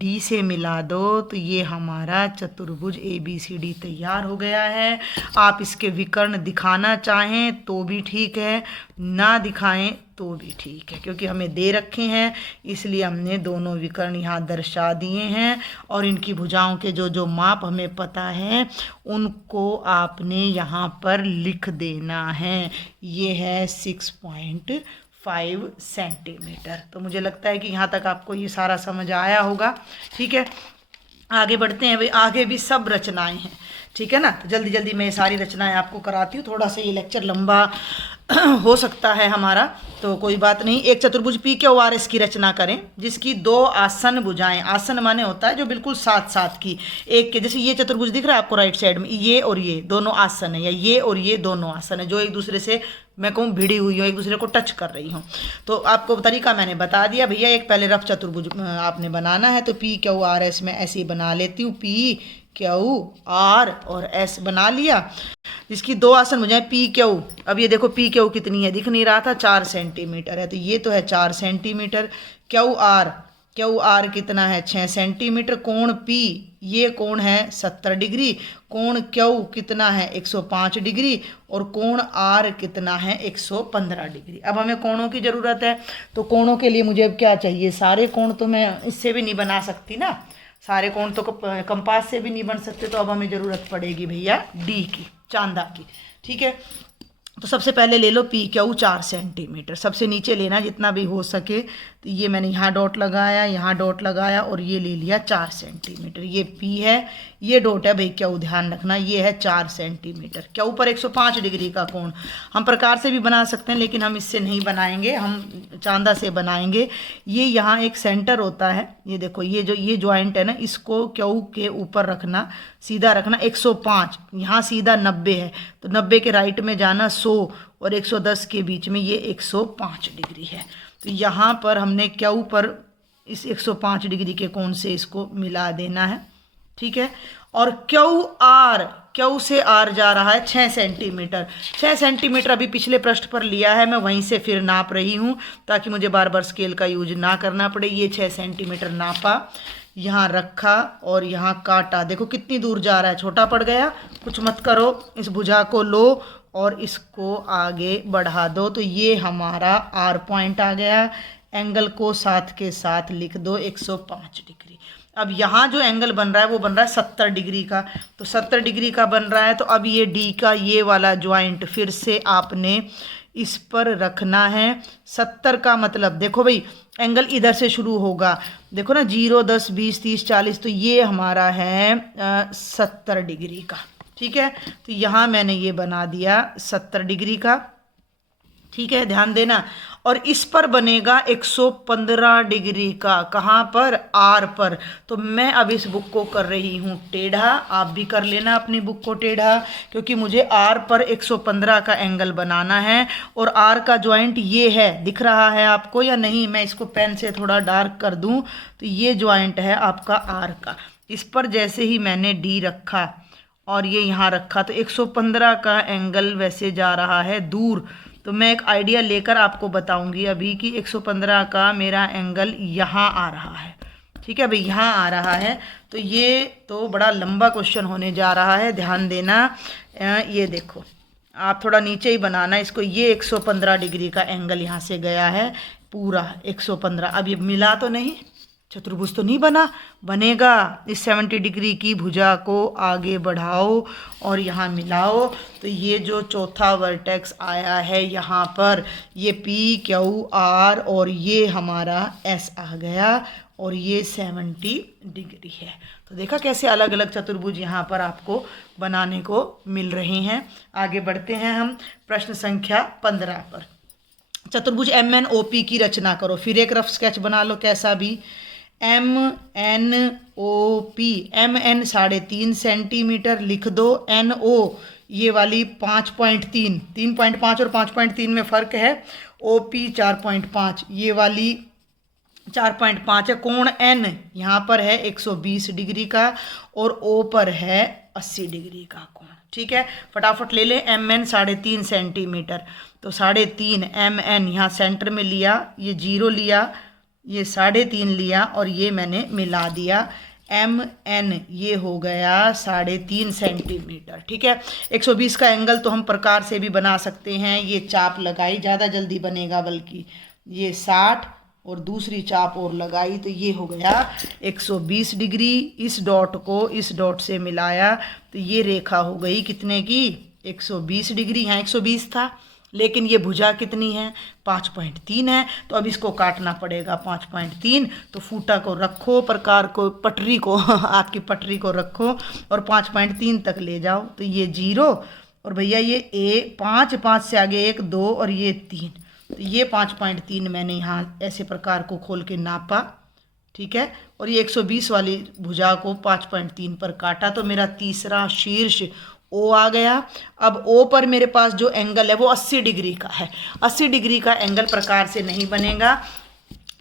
D से मिला दो, तो ये हमारा चतुर्भुज ABCD तैयार हो गया है। आप इसके विकर्ण दिखाना चाहें तो भी ठीक है, ना दिखाएं तो भी ठीक है, क्योंकि हमें दे रखे हैं इसलिए हमने दोनों विकर्ण यहाँ दर्शा दिए हैं। और इनकी भुजाओं के जो जो माप हमें पता है उनको आपने यहाँ पर लिख देना है। ये है 6.5 सेंटीमीटर। तो मुझे लगता है कि यहाँ तक आपको ये सारा समझ आया होगा, ठीक है। आगे बढ़ते हैं भाई, आगे भी सब रचनाएं हैं, ठीक है ना। तो जल्दी जल्दी मैं ये सारी रचनाएं आपको कराती हूँ। थोड़ा सा ये लेक्चर लंबा हो सकता है हमारा, तो कोई बात नहीं। एक चतुर्भुज PQRS की रचना करें जिसकी 2 आसन भुजाएं, आसन माने होता है जो बिल्कुल साथ साथ की, एक के जैसे ये चतुर्भुज दिख रहा है आपको राइट साइड में, ये और ये दोनों आसन है, या ये और ये दोनों आसन है जो एक दूसरे से मैं कहूँ भिड़ी हुई हूँ, एक दूसरे को टच कर रही हूँ। तो आपको तरीका मैंने बता दिया भैया। एक पहले रफ चतुर्भुज आपने बनाना है, तो PQRS में ऐसे ही बना लेती हूँ, PQR और S बना लिया, जिसकी 2 आसन हो जाए PQ। अब ये देखो PQ कितनी है, दिख नहीं रहा था, 4 सेंटीमीटर है, तो ये तो है 4 सेंटीमीटर। QR कितना है 6 सेंटीमीटर। कोण P, ये कोण है 70 डिग्री। कोण Q कितना है 105 डिग्री। और कोण R कितना है 115 डिग्री। अब हमें कोणों की ज़रूरत है, तो कोणों के लिए मुझे अब क्या चाहिए, सारे कोण तो मैं इससे भी नहीं बना सकती ना, सारे कोण तो कंपास से भी नहीं बन सकते। तो अब हमें ज़रूरत पड़ेगी भैया D की, चांदा की, ठीक है। तो सबसे पहले ले लो PQ 4 सेंटीमीटर, सबसे नीचे लेना जितना भी हो सके। तो ये मैंने यहाँ डॉट लगाया, यहाँ डॉट लगाया और ये ले लिया 4 सेंटीमीटर। ये P है, ये डॉट है भाई Q, ध्यान रखना ये है 4 सेंटीमीटर। Q पर 105 डिग्री का कोण हम प्रकार से भी बना सकते हैं, लेकिन हम इससे नहीं बनाएंगे, हम चांदा से बनाएंगे। ये यहाँ एक सेंटर होता है, ये देखो ये ज्वाइंट है ना, इसको Q के ऊपर रखना, सीधा रखना। 105 यहाँ सीधा 90 है, तो 90 के राइट में जाना 100 और 110 के बीच में ये 105 डिग्री है। तो यहाँ पर हमने Q पर इस 105 डिग्री के कोण से इसको मिला देना है, ठीक है। और Q से R जा रहा है 6 सेंटीमीटर। 6 सेंटीमीटर अभी पिछले पृष्ठ पर लिया है, मैं वहीं से फिर नाप रही हूँ ताकि मुझे बार बार स्केल का यूज ना करना पड़े। ये 6 सेंटीमीटर नापा, यहाँ रखा और यहाँ काटा। देखो कितनी दूर जा रहा है, छोटा पड़ गया, कुछ मत करो, इस भुजा को लो और इसको आगे बढ़ा दो। तो ये हमारा R पॉइंट आ गया। एंगल को साथ के साथ लिख दो 105 डिग्री। अब यहाँ जो एंगल बन रहा है वो बन रहा है 70 डिग्री का, तो 70 डिग्री का बन रहा है। तो अब ये D का ये वाला ज्वाइंट फिर से आपने इस पर रखना है। 70 का मतलब देखो भाई एंगल इधर से शुरू होगा, देखो ना 0, 10, 20, 30, 40, तो ये हमारा है 70 डिग्री का, ठीक है। तो यहाँ मैंने ये बना दिया 70 डिग्री का, ठीक है, ध्यान देना। और इस पर बनेगा 115 डिग्री का, कहाँ पर, R पर। तो मैं अब इस बुक को कर रही हूँ टेढ़ा, आप भी कर लेना अपनी बुक को टेढ़ा, क्योंकि मुझे R पर 115 का एंगल बनाना है। और R का ज्वाइंट ये है, दिख रहा है आपको या नहीं, मैं इसको पेन से थोड़ा डार्क कर दूँ, तो ये ज्वाइंट है आपका R का। इस पर जैसे ही मैंने D रखा और ये यहाँ रखा, तो 115 का एंगल वैसे जा रहा है दूर। तो मैं एक आइडिया लेकर आपको बताऊंगी अभी कि 115 का मेरा एंगल यहाँ आ रहा है, ठीक है भाई, यहाँ आ रहा है। तो ये तो बड़ा लंबा क्वेश्चन होने जा रहा है, ध्यान देना। ये देखो आप थोड़ा नीचे ही बनाना इसको, ये 115 डिग्री का एंगल यहाँ से गया है पूरा 115। अब ये मिला तो नहीं, चतुर्भुज तो नहीं बना, बनेगा। इस 70 डिग्री की भुजा को आगे बढ़ाओ और यहाँ मिलाओ, तो ये जो चौथा वर्टेक्स आया है यहाँ पर, ये पी क्यू आर और ये हमारा एस आ गया और ये 70 डिग्री है। तो देखा कैसे अलग अलग चतुर्भुज यहाँ पर आपको बनाने को मिल रहे हैं। आगे बढ़ते हैं हम प्रश्न संख्या 15 पर। चतुर्भुज एम एन ओ पी की रचना करो। फिर एक रफ स्केच बना लो कैसा भी। M N O P, M N 3.5 centimetre लिख दो, एन ओ ये वाली 5.3, 3.5 और 5.3 में फ़र्क है, ओ पी 4.5 ये वाली 4.5 है। कोण एन यहाँ पर है 120 डिग्री का और ओ पर है 80 डिग्री का कोण। ठीक है, फटाफट ले लें। एम एन 3.5 सेंटीमीटर, तो 3.5 एम एन यहाँ सेंटर में लिया, ये 0 लिया, ये 3.5 लिया और ये मैंने मिला दिया। एम एन ये हो गया 3.5 सेंटीमीटर। ठीक है, 120 का एंगल तो हम प्रकार से भी बना सकते हैं। ये चाप लगाई, ज़्यादा जल्दी बनेगा, बल्कि ये 60 और दूसरी चाप और लगाई, तो ये हो गया 120 डिग्री। इस डॉट को इस डॉट से मिलाया तो ये रेखा हो गई कितने की, 120 डिग्री। यहाँ 120 था, लेकिन ये भुजा कितनी है, 5.3 है, तो अब इसको काटना पड़ेगा 5.3। तो फूटा को रखो, प्रकार को, पटरी को आपकी पटरी को रखो और 5.3 तक ले जाओ, तो ये 0 और भैया ये 5 से आगे 1 2 और ये 3, तो ये 5.3 मैंने यहाँ ऐसे प्रकार को खोल के नापा। ठीक है, और ये 120 वाली भुजा को 5.3 पर काटा, तो मेरा तीसरा शीर्ष ओ आ गया। अब ओ पर मेरे पास जो एंगल है वो 80 डिग्री का है। 80 डिग्री का एंगल प्रकार से नहीं बनेगा,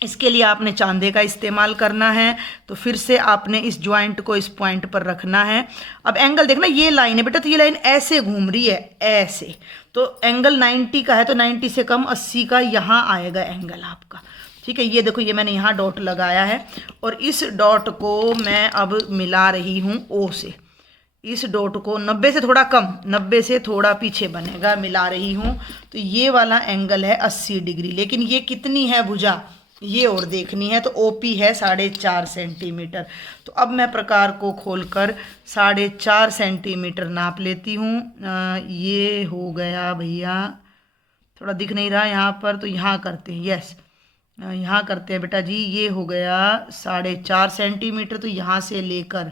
इसके लिए आपने चांदे का इस्तेमाल करना है। तो फिर से आपने इस ज्वाइंट को इस पॉइंट पर रखना है। अब एंगल देखना, ये लाइन है बेटा, तो ये लाइन ऐसे घूम रही है, ऐसे, तो एंगल 90 का है, तो 90 से कम 80 का यहाँ आएगा एंगल आपका। ठीक है, ये देखो, ये मैंने यहाँ डॉट लगाया है और इस डॉट को मैं अब मिला रही हूँ ओ से। इस डॉट को 90 से थोड़ा कम, 90 से थोड़ा पीछे बनेगा, मिला रही हूँ, तो ये वाला एंगल है 80 डिग्री। लेकिन ये कितनी है भुजा, ये और देखनी है, तो ओपी है 4.5 सेंटीमीटर। तो अब मैं प्रकार को खोलकर 4.5 सेंटीमीटर नाप लेती हूँ। ये हो गया भैया, थोड़ा दिख नहीं रहा यहाँ पर, तो यहाँ करते हैं, यस यहाँ करते हैं बेटा जी। ये हो गया 4.5 सेंटीमीटर, तो यहाँ से लेकर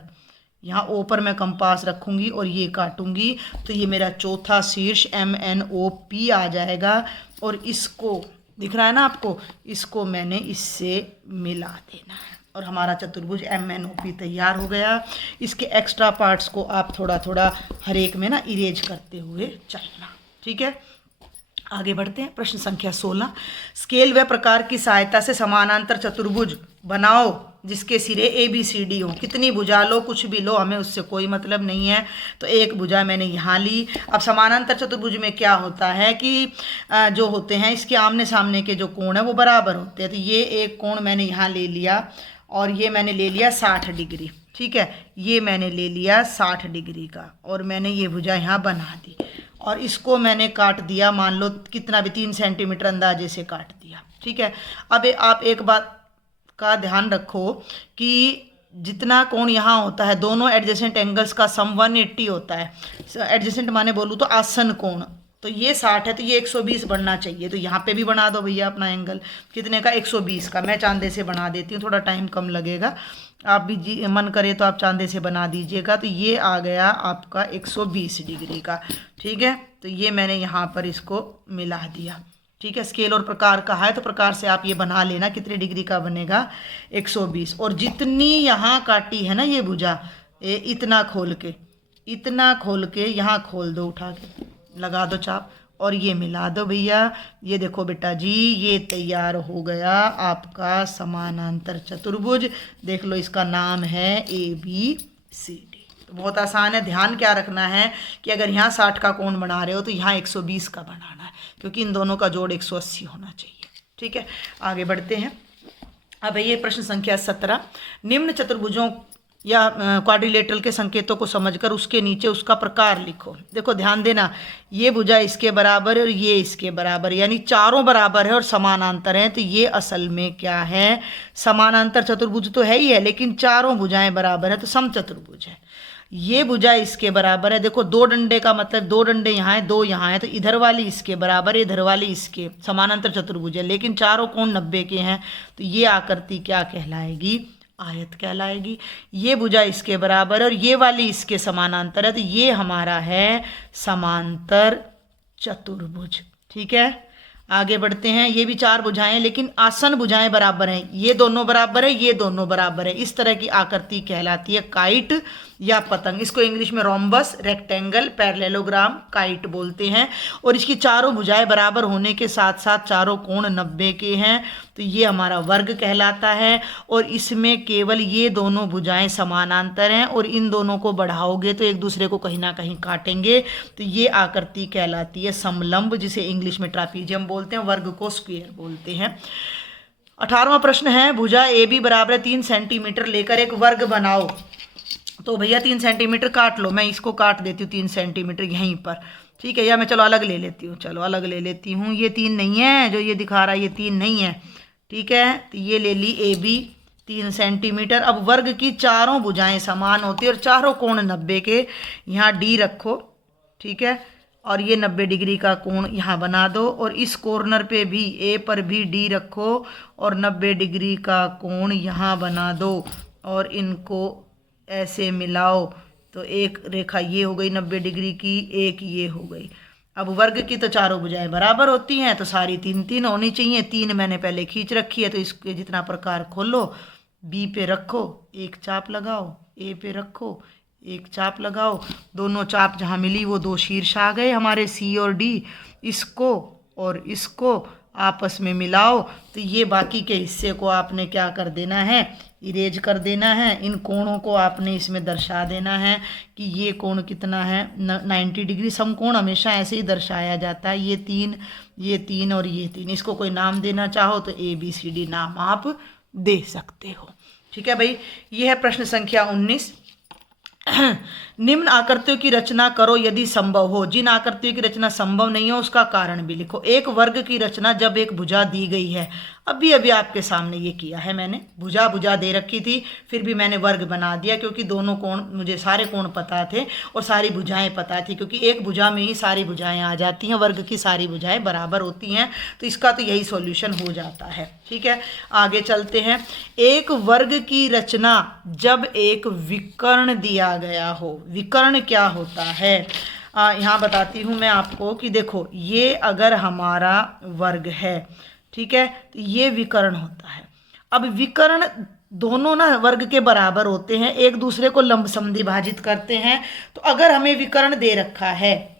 यहाँ ओ पर मैं कंपास रखूँगी और ये काटूँगी, तो ये मेरा चौथा शीर्ष एम एन ओ पी आ जाएगा। और इसको दिख रहा है ना आपको, इसको मैंने इससे मिला देना है और हमारा चतुर्भुज एम एन ओ पी तैयार हो गया। इसके एक्स्ट्रा पार्ट्स को आप थोड़ा थोड़ा हर एक में ना इरेज करते हुए चलना। ठीक है, आगे बढ़ते हैं। प्रश्न संख्या 16, स्केल व प्रकार की सहायता से समानांतर चतुर्भुज बनाओ जिसके सिरे ए बी सी डी हो। कितनी भुजा लो, कुछ भी लो, हमें उससे कोई मतलब नहीं है। तो एक भुजा मैंने यहाँ ली। अब समानांतर चतुर्भुज में क्या होता है कि जो होते हैं इसके आमने सामने के जो कोण है वो बराबर होते हैं। तो ये एक कोण मैंने यहाँ ले लिया और ये मैंने ले लिया 60 डिग्री। ठीक है, ये मैंने ले लिया 60 डिग्री का और मैंने ये भुजा यहाँ बना दी और इसको मैंने काट दिया, मान लो कितना भी 3 सेंटीमीटर अंदाजे से काट दिया। ठीक है, अब आप एक बात का ध्यान रखो कि जितना कोण यहाँ होता है, दोनों एडजेसेंट एंगल्स का सम 180 होता है। एडजेसेंट माने बोलूँ तो आसन कोण, तो ये 60 है, तो ये 120 बनना चाहिए। तो यहाँ पे भी बना दो भैया अपना एंगल, कितने का, 120 का। मैं चांदे से बना देती हूँ, थोड़ा टाइम कम लगेगा, आप भी जी मन करे तो आप चांदे से बना दीजिएगा। तो ये आ गया आपका 120 डिग्री का। ठीक है, तो ये मैंने यहाँ पर इसको मिला दिया। ठीक है, स्केल और प्रकार का है तो प्रकार से आप ये बना लेना, कितने डिग्री का बनेगा, 120। और जितनी यहाँ काटी है ना ये भुजा, इतना खोल के यहाँ खोल दो, उठा के लगा दो चाप और ये मिला दो भैया। ये देखो बेटा जी, ये तैयार हो गया आपका समानांतर चतुर्भुज। देख लो, इसका नाम है ABCD। तो बहुत आसान है। ध्यान क्या रखना है कि अगर यहाँ 60 का कोण बना रहे हो तो यहाँ 120 का बनाना है, क्योंकि इन दोनों का जोड़ 180 होना चाहिए। ठीक है, आगे बढ़ते हैं। अब ये प्रश्न संख्या 17, निम्न चतुर्भुजों या क्वाड्रिलेटरल के संकेतों को समझकर उसके नीचे उसका प्रकार लिखो। देखो ध्यान देना, ये भुजा इसके बराबर है और ये इसके बराबर है, यानी चारों बराबर है और समानांतर हैं। तो ये असल में क्या है, समानांतर चतुर्भुज तो है ही है, लेकिन चारों भुजाएं बराबर है तो समचतुर्भुज है। ये भुजा इसके बराबर है, देखो दो डंडे का मतलब दो डंडे यहाँ है, दो यहाँ है, तो इधर वाली इसके बराबर है, इधर वाली इसके, समानांतर चतुर्भुज है, लेकिन चारों कोण 90 के हैं। तो ये आकृति क्या कहलाएगी, आयत कहलाएगी। ये भुजा इसके बराबर है और ये वाली इसके समानांतर है, तो ये हमारा है समांतर चतुर्भुज। ठीक है, आगे बढ़ते हैं। ये भी चार भुजाएं, लेकिन आसन भुजाएं बराबर हैं, ये दोनों बराबर है, ये दोनों बराबर है। इस तरह की आकृति कहलाती है काइट या पतंग। इसको इंग्लिश में रोम्बस, रेक्टेंगल, पैरेललोग्राम, काइट बोलते हैं। और इसकी चारों भुजाएं बराबर होने के साथ साथ चारों कोण 90 के हैं, तो ये हमारा वर्ग कहलाता है। और इसमें केवल ये दोनों भुजाएं समानांतर हैं और इन दोनों को बढ़ाओगे तो एक दूसरे को कहीं ना कहीं काटेंगे, तो ये आकृति कहलाती है समलंब, जिसे इंग्लिश में ट्रापीजियम बोलते हैं, वर्ग को स्क्वायर बोलते हैं। 18वां प्रश्न है, भुजा ए बी बराबर 3 सेंटीमीटर लेकर एक वर्ग बनाओ। तो भैया 3 सेंटीमीटर काट लो, मैं इसको काट देती हूँ 3 सेंटीमीटर यहीं पर। ठीक है, या मैं चलो अलग ले लेती हूँ, चलो अलग ले लेती हूँ। ये 3 नहीं है, जो ये दिखा रहा है ये 3 नहीं है। ठीक है, तो ये ले ली ए बी 3 सेंटीमीटर। अब वर्ग की चारों भुजाएं समान होती है और चारों कोण 90 के। यहाँ डी रखो, ठीक है, और ये 90 डिग्री का कोण यहाँ बना दो, और इस कॉर्नर पे भी ए पर भी डी रखो और 90 डिग्री का कोण यहाँ बना दो, और इनको ऐसे मिलाओ तो एक रेखा ये हो गई 90 डिग्री की, एक ये हो गई। अब वर्ग की तो चारों भुजाएं बराबर होती हैं, तो सारी 3 होनी चाहिए। 3 मैंने पहले खींच रखी है, तो इसके जितना प्रकार खोलो, बी पे रखो, एक चाप लगाओ, ए पे रखो, एक चाप लगाओ, दोनों चाप जहाँ मिली वो 2 शीर्ष आ गए हमारे सी और डी। इसको और इसको आपस में मिलाओ, तो ये बाकी के हिस्से को आपने क्या कर देना है, इरेज कर देना है। इन कोणों को आपने इसमें दर्शा देना है कि ये कोण कितना है, 90 डिग्री। समकोण हमेशा ऐसे ही दर्शाया जाता है, ये 3 और ये 3। इसको कोई नाम देना चाहो तो ABCD नाम आप दे सकते हो। ठीक है भाई, ये है प्रश्न संख्या 19। निम्न आकृतियों की रचना करो यदि संभव हो। जिन आकृतियों की रचना संभव नहीं हो उसका कारण भी लिखो। एक वर्ग की रचना जब एक भुजा दी गई है, अभी आपके सामने ये किया है मैंने, भुजा दे रखी थी, फिर भी मैंने वर्ग बना दिया, क्योंकि दोनों कोण, मुझे सारे कोण पता थे और सारी भुजाएं पता थी, क्योंकि एक भुजा में ही सारी भुजाएं आ जाती हैं, वर्ग की सारी भुजाएं बराबर होती हैं। तो इसका तो यही सॉल्यूशन हो जाता है। ठीक है, आगे चलते हैं। एक वर्ग की रचना जब एक विकर्ण दिया गया हो। विकर्ण क्या होता है, यहाँ बताती हूँ मैं आपको कि देखो, ये अगर हमारा वर्ग है, ठीक है, तो ये विकर्ण होता है। अब विकर्ण दोनों ना वर्ग के बराबर होते हैं, एक दूसरे को लंब समद्विभाजित करते हैं। तो अगर हमें विकर्ण दे रखा है,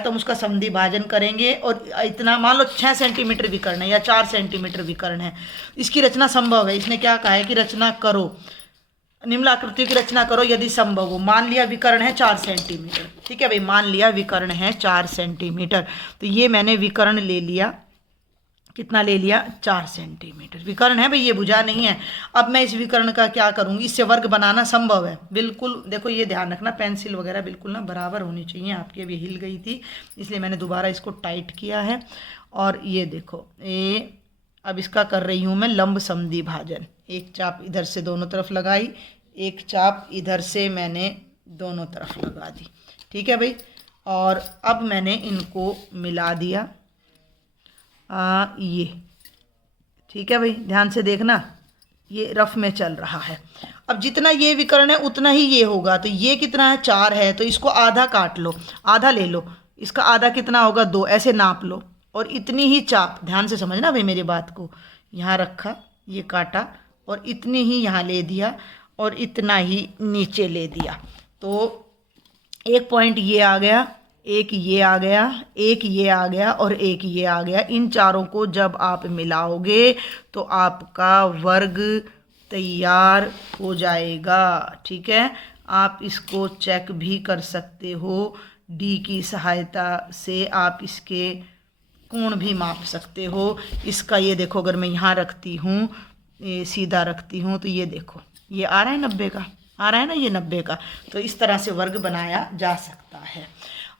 तो हम उसका समद्विभाजन करेंगे, और इतना मान लो 6 सेंटीमीटर विकर्ण है या 4 सेंटीमीटर विकर्ण है, इसकी रचना संभव है। इसने क्या कहा है कि रचना करो, निम्न आकृतियों की रचना करो यदि संभव हो। मान लिया विकर्ण है 4 सेंटीमीटर, ठीक है भाई, मान लिया विकर्ण है 4 सेंटीमीटर, तो ये मैंने विकर्ण ले लिया, कितना ले लिया, 4 सेंटीमीटर विकर्ण है भाई, ये भुजा नहीं है। अब मैं इस विकर्ण का क्या करूँगी, इससे वर्ग बनाना संभव है बिल्कुल। देखो ये ध्यान रखना, पेंसिल वगैरह बिल्कुल ना बराबर होनी चाहिए आपकी। अभी हिल गई थी इसलिए मैंने दोबारा इसको टाइट किया है। और ये देखो, अब इसका कर रही हूँ मैं लंब समद्विभाजन। एक चाप इधर से दोनों तरफ लगाई, एक चाप इधर से मैंने दोनों तरफ लगा दी। ठीक है भाई, और अब मैंने इनको मिला दिया, ये ठीक है भाई, ध्यान से देखना, ये रफ में चल रहा है। अब जितना ये विकर्ण है उतना ही ये होगा, तो ये कितना है, 4 है, तो इसको आधा काट लो, आधा ले लो, इसका आधा कितना होगा, 2, ऐसे नाप लो। और इतनी ही चाप, ध्यान से समझना भाई मेरी बात को, यहाँ रखा, ये काटा, और इतनी ही यहाँ ले दिया, और इतना ही नीचे ले दिया। तो एक पॉइंट ये आ गया, एक ये आ गया, एक ये आ गया, और एक ये आ गया। इन चारों को जब आप मिलाओगे तो आपका वर्ग तैयार हो जाएगा। ठीक है, आप इसको चेक भी कर सकते हो, डी की सहायता से आप इसके कोण भी माप सकते हो। इसका ये देखो, अगर मैं यहाँ रखती हूँ, सीधा रखती हूँ, तो ये देखो ये आ रहा है 90 का, आ रहा है ना ये 90 का। तो इस तरह से वर्ग बनाया जा सकता है।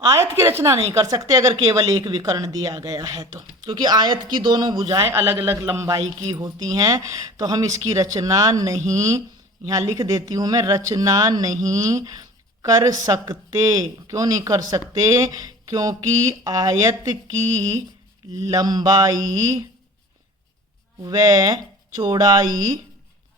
आयत की रचना नहीं कर सकते अगर केवल एक विकर्ण दिया गया है तो, क्योंकि आयत की दोनों भुजाएं अलग अलग लंबाई की होती हैं, तो हम इसकी रचना नहीं, यहाँ लिख देती हूँ मैं, रचना नहीं कर सकते। क्यों नहीं कर सकते? क्योंकि आयत की लंबाई व चौड़ाई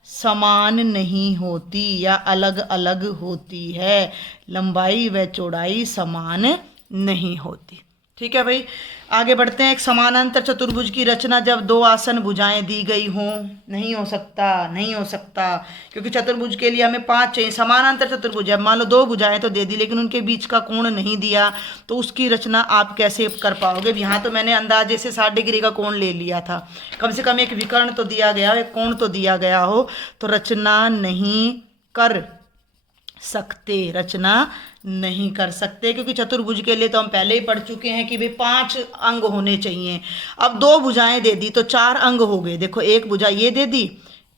समान नहीं होती या अलग अलग होती है। लंबाई व चौड़ाई समान नहीं होती। ठीक है भाई, आगे बढ़ते हैं। एक समानांतर चतुर्भुज की रचना जब दो आसन भुजाएं दी गई हों, नहीं हो सकता, नहीं हो सकता, क्योंकि चतुर्भुज के लिए हमें 5 चाहिए। समानांतर चतुर्भुज है, मान लो 2 भुजाएं तो दे दी लेकिन उनके बीच का कोण नहीं दिया, तो उसकी रचना आप कैसे कर पाओगे? यहाँ तो मैंने अंदाजे से 60 डिग्री का कोण ले लिया था, कम से कम एक विकर्ण तो दिया गया, एक कोण तो दिया गया हो, तो रचना नहीं कर सकते, रचना नहीं कर सकते, क्योंकि चतुर्भुज के लिए तो हम पहले ही पढ़ चुके हैं कि भाई 5 अंग होने चाहिए। अब 2 भुजाएं दे दी तो 4 अंग हो गए। देखो, एक भुजा ये दे दी,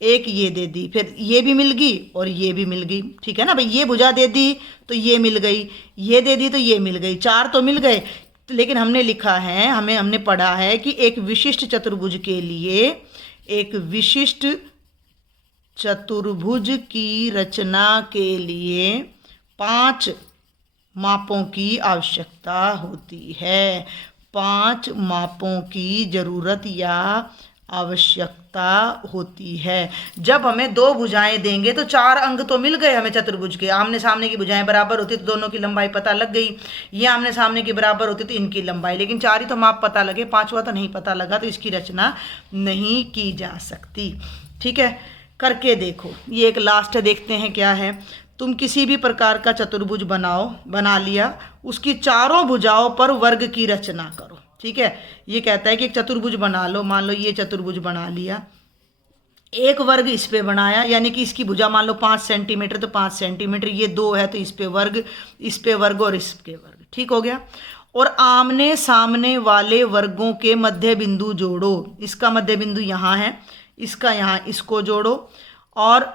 एक ये दे दी, फिर ये भी मिल गई और ये भी मिल गई। ठीक है ना भाई, ये भुजा दे दी तो ये मिल गई, ये दे दी तो ये मिल गई, 4 तो मिल गए। लेकिन हमने लिखा है, हमने पढ़ा है कि एक विशिष्ट चतुर्भुज के लिए, एक विशिष्ट चतुर्भुज की रचना के लिए 5 मापों की आवश्यकता होती है। 5 मापों की जरूरत या आवश्यकता होती है। जब हमें 2 भुजाएं देंगे तो 4 अंग तो मिल गए हमें चतुर्भुज के। आमने सामने की भुजाएं बराबर होती तो दोनों की लंबाई पता लग गई, ये आमने सामने की बराबर होती तो इनकी लंबाई, लेकिन 4 ही तो माप पता लगे, 5वां तो नहीं पता लगा, तो इसकी रचना नहीं की जा सकती। ठीक है, करके देखो। ये एक लास्ट है, देखते हैं क्या है। तुम किसी भी प्रकार का चतुर्भुज बना लिया, उसकी चारों भुजाओं पर वर्ग की रचना करो। ठीक है, ये कहता है कि एक चतुर्भुज बना लो, मान लो ये चतुर्भुज बना लिया, एक वर्ग इस पे बनाया, यानी कि इसकी भुजा मान लो 5 सेंटीमीटर तो 5 सेंटीमीटर, ये 2 है तो इस पे वर्ग, इस पे वर्ग और इस पे वर्ग। ठीक हो गया। और आमने सामने वाले वर्गों के मध्य बिंदु जोड़ो। इसका मध्य बिंदु यहाँ है, इसका यहाँ, इसको जोड़ो और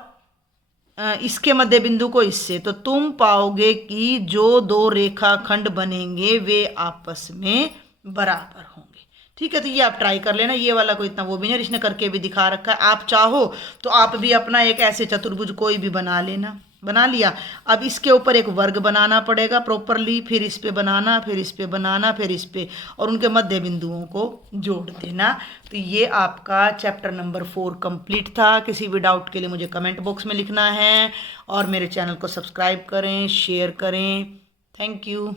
इसके मध्य बिंदु को इससे, तो तुम पाओगे कि जो 2 रेखाखंड बनेंगे वे आपस में बराबर होंगे। ठीक है, तो ये आप ट्राई कर लेना, ये वाला कोई इतना वो भी नहीं, इसने करके भी दिखा रखा है। आप चाहो तो आप भी अपना एक ऐसे चतुर्भुज कोई भी बना लेना। बना लिया, अब इसके ऊपर एक वर्ग बनाना पड़ेगा प्रॉपरली, फिर इस पे बनाना, फिर इस पे बनाना, फिर इस पे, और उनके मध्य बिंदुओं को जोड़ देना। तो ये आपका चैप्टर नंबर 4 कंप्लीट था। किसी भी डाउट के लिए मुझे कमेंट बॉक्स में लिखना है और मेरे चैनल को सब्सक्राइब करें, शेयर करें। Thank you.